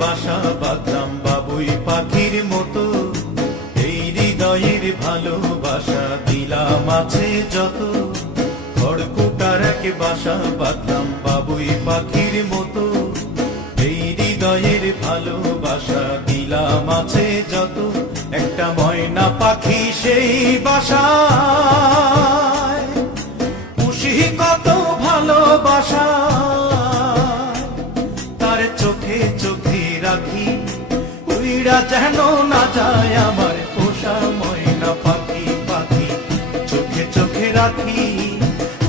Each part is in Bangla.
বাসা বাঁধলাম বাবুই পাখির মতো, এই হৃদয়ের ভালোবাসা দিলাম আছে যত। খড়কুটার এক বাসা বাঁধলাম বাবুই পাখির মতো, এই হৃদয়ের ভালোবাসা দিলাম আছে যত। একটা ময়না পাখি সেই বাসায়, পুষি কত ভালোবাসা, তার চোখে চোখে রাখি, উইরা যেন না যায় আমার পোষা ময়না পাখি। পাখি চোখে চোখে রাখি,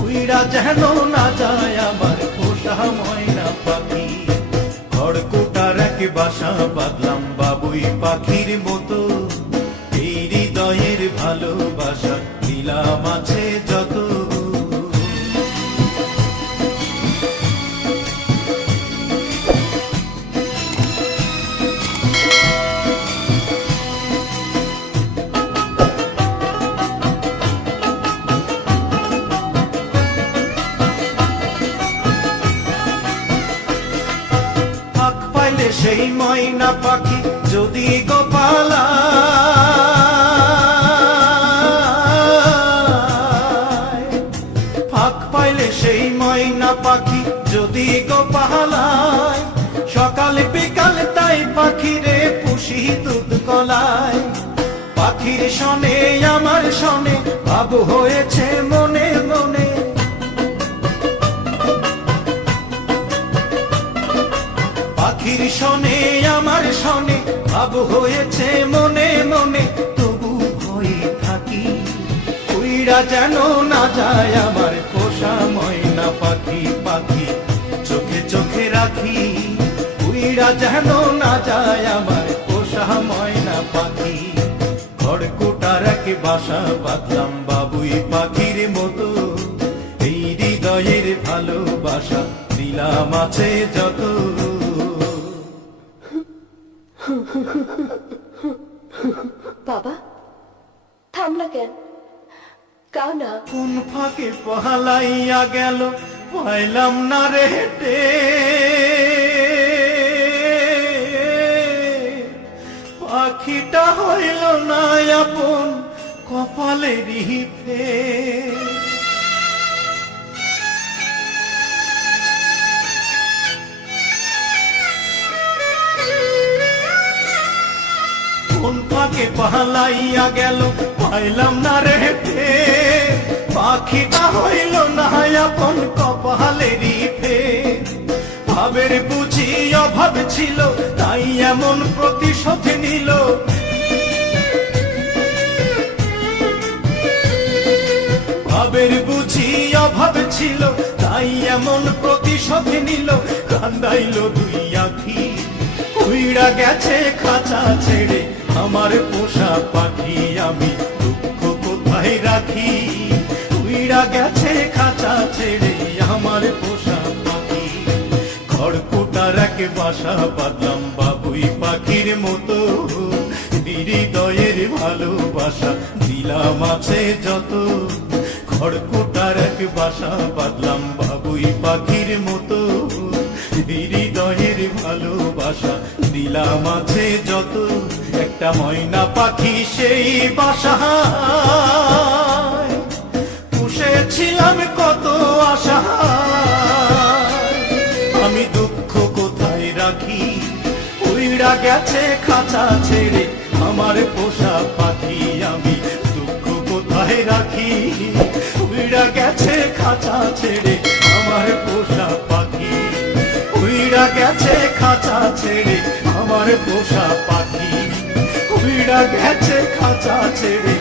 উইরা যেন না যায় আমার পোষা ময়না পাখি। খড়কুটার এক বাসা বাঁধলাম বাবুই পাখির মতো, এই হৃদয়ের ভালোবাসা দিলাম আছে যত। সেই ময়না পাখি যদি গোপালা, ফাঁক পাইলে সেই ময়না পাখি যদি গোপালায়, সকাল বিকাল তাই পাখিরে পুষি দুধ গলায়। পাখির শনে আমার শনে ভাব হয়েছে মনে মনে, পাখির শনে আমার শনে ভাব হয়েছে মনে মনে। তবু ভয়ে থাকি, উইরা যেন না যায় আমার পোষা ময়না পাখি। পাখি চোখে চোখে রাখি, উইরা যেন না যায় আমার পোষা ময়না পাখি। খড়কুটার এক বাসা বাঁধলাম বাবুই পাখির মতো, এই হৃদয়ের ভালোবাসা দিলাম আছে যত। বাবা থামলা কেন? কাও না। কোন ফাঁকে পহালাইয়া গেল পাইলাম না রে হেঁটে, পাখিটা হইল না আপন কপালেরই ফের। কোন ফাঁকে পালাইয়া গেল পাইলাম না রে ফের, পাখিটা হইল না আপন কপালেরই ফের। ভাবের বুঝি অভাব ছিল তাই এমন প্রতিশোধ নিল, ভাবের বুঝি অভাব ছিল তাই এমন প্রতিশোধ নিল। কান্দাইল দুই আখি, উইরা গেছে খাঁচা ছেড়ে আমার পোষা পাখি। আমি দুঃখ কোথায় রাখি, উইরা গেছে খাঁচা ছেড়ে আমার পোষা পাখি। খড়কুটার এক বাসা বাঁধলাম বাবুই পাখির মতো, হৃদয়ের ভালোবাসা দিলাম আছে যত। খড়কুটার এক বাসা বাঁধলাম বাবুই পাখির মতো, হৃদয়ের ভালোবাসা দিলাম আছে যত। একটা ময়না পাখি সেই বাসায়, পুষেছিলাম কত আশা, আমি দুঃখ কোথায় রাখি, উইরা গেছে খাঁচা ছেড়ে আমার পোষা পাখি। আমি দুঃখ কোথায় রাখি, উইরা গেছে খাঁচা ছেড়ে আমার পোষা পাখি। উইরা গেছে খাঁচা ছেড়ে আমার পোষা পাখি, উইরা গেছে খাঁচা ছেড়ে